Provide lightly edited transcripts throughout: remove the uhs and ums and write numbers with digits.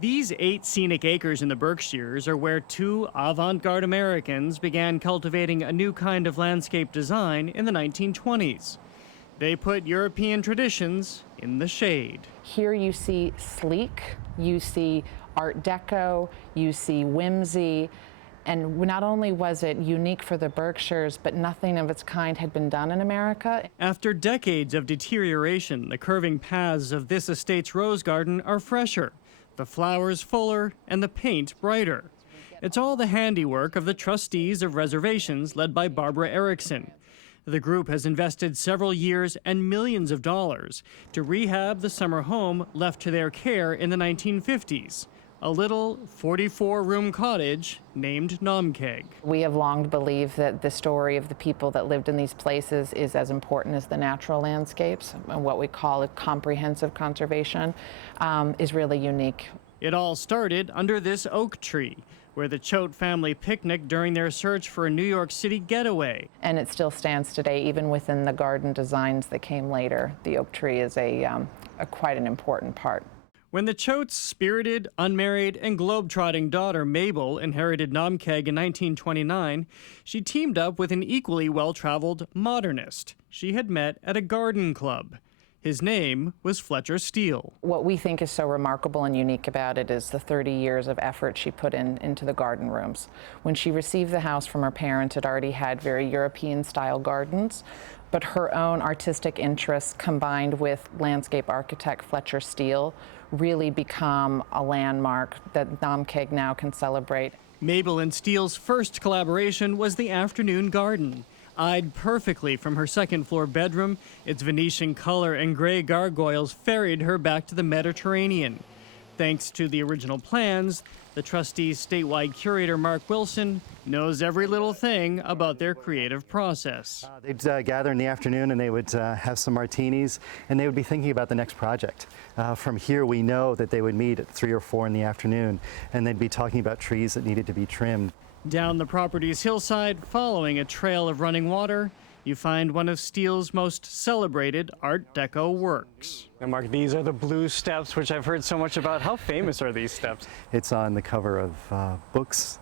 These 8 scenic acres in the Berkshires are where 2 avant-garde Americans began cultivating a new kind of landscape design in the 1920s. They put European traditions in the shade. Here you see sleek, you see Art Deco, you see whimsy, and not only was it unique for the Berkshires, but nothing of its kind had been done in America. After decades of deterioration, the curving paths of this estate's rose garden are fresher, the flowers fuller, and the paint brighter. It's all the handiwork of the trustees of reservations led by Barbara Erickson. The group has invested several years and millions of dollars to rehab the summer home left to their care in the 1950s. A little 44-room cottage named Naumkeag. We have long believed that the story of the people that lived in these places is as important as the natural landscapes, and what we call a comprehensive conservation is really unique. It all started under this oak tree, where the Choate family picnicked during their search for a New York City getaway. And it still stands today, even within the garden designs that came later. The oak tree is a quite an important part. When the Choates' spirited, unmarried, and globe-trotting daughter Mabel inherited Naumkeag in 1929, she teamed up with an equally well-traveled modernist she had met at a garden club. His name was Fletcher Steele. What we think is so remarkable and unique about it is the 30 years of effort she put into the garden rooms. When she received the house from her parents, it already had very European-style gardens, but her own artistic interests combined with landscape architect Fletcher Steele really become a landmark that Naumkeag now can celebrate. Mabel and Steele's first collaboration was the afternoon garden. Eyed perfectly from her second-floor bedroom, its Venetian color and gray gargoyles ferried her back to the Mediterranean. Thanks to the original plans, the trustee's statewide curator, Mark Wilson, knows every little thing about their creative process. They'd gather in the afternoon and they would have some martinis and they would be thinking about the next project. From here we know that they would meet at 3 or 4 in the afternoon and they'd be talking about trees that needed to be trimmed. Down the property's hillside, following a trail of running water, you find one of Steele's most celebrated Art Deco works. And Mark, these are the blue steps, which I've heard so much about. How famous are these steps? It's on the cover of books,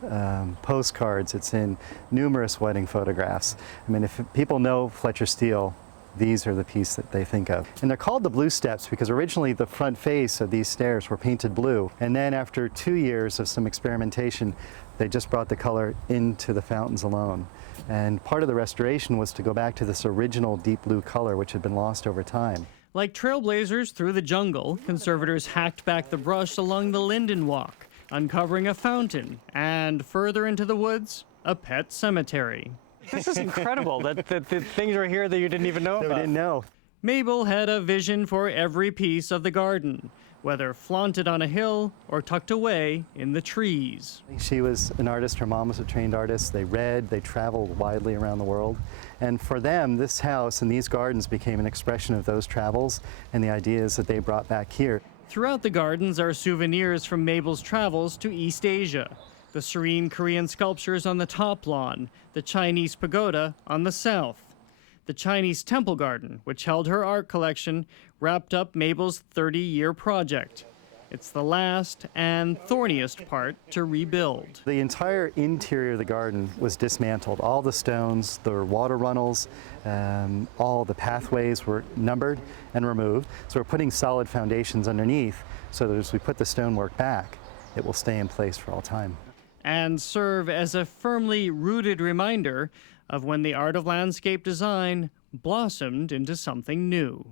postcards. It's in numerous wedding photographs. I mean, if people know Fletcher Steele, these are the piece that they think of. And they're called the blue steps because originally the front face of these stairs were painted blue. And then after 2 years of some experimentation, they just brought the color into the fountains alone. And part of the restoration was to go back to this original deep blue color, which had been lost over time. Like trailblazers through the jungle, conservators hacked back the brush along the Linden Walk, uncovering a fountain, and further into the woods, a pet cemetery. This is incredible that things are here that you didn't even know about. We didn't know. Mabel had a vision for every piece of the garden, whether flaunted on a hill or tucked away in the trees. She was an artist, her mom was a trained artist. They read, they traveled widely around the world. And for them, this house and these gardens became an expression of those travels and the ideas that they brought back here. Throughout the gardens are souvenirs from Mabel's travels to East Asia. The serene Korean sculptures on the top lawn, the Chinese pagoda on the south. The Chinese temple garden, which held her art collection, wrapped up Mabel's 30-year project. It's the last and thorniest part to rebuild. The entire interior of the garden was dismantled. All the stones, the water runnels, all the pathways were numbered and removed. So we're putting solid foundations underneath so that as we put the stonework back, it will stay in place for all time. And serve as a firmly rooted reminder of when the art of landscape design blossomed into something new.